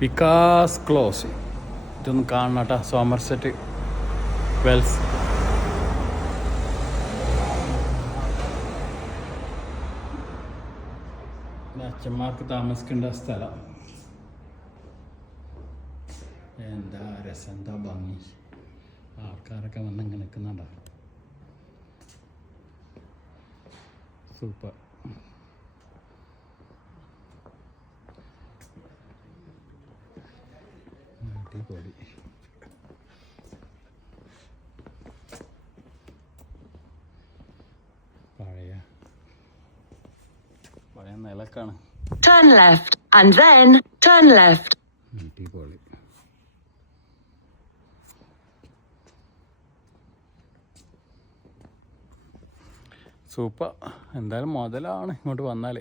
Vikas close. ഇതൊന്ന് കാണണം കേട്ടോ. Somerset Wells. അച്ഛന്മാർക്ക് താമസിക്കേണ്ട സ്ഥലം. എന്താ രസം, എന്താ ഭംഗി. ആൾക്കാരൊക്കെ വന്ന് ഇങ്ങനെ നിൽക്കുന്നുണ്ടോ. സൂപ്പർ. അടിപൊളി. പഴയ നിലക്കാണ്. Turn left and then turn left. അടിപൊളി. സൂപ്പർ. എന്തായാലും മുതലാണ് ഇങ്ങോട്ട് വന്നാൽ.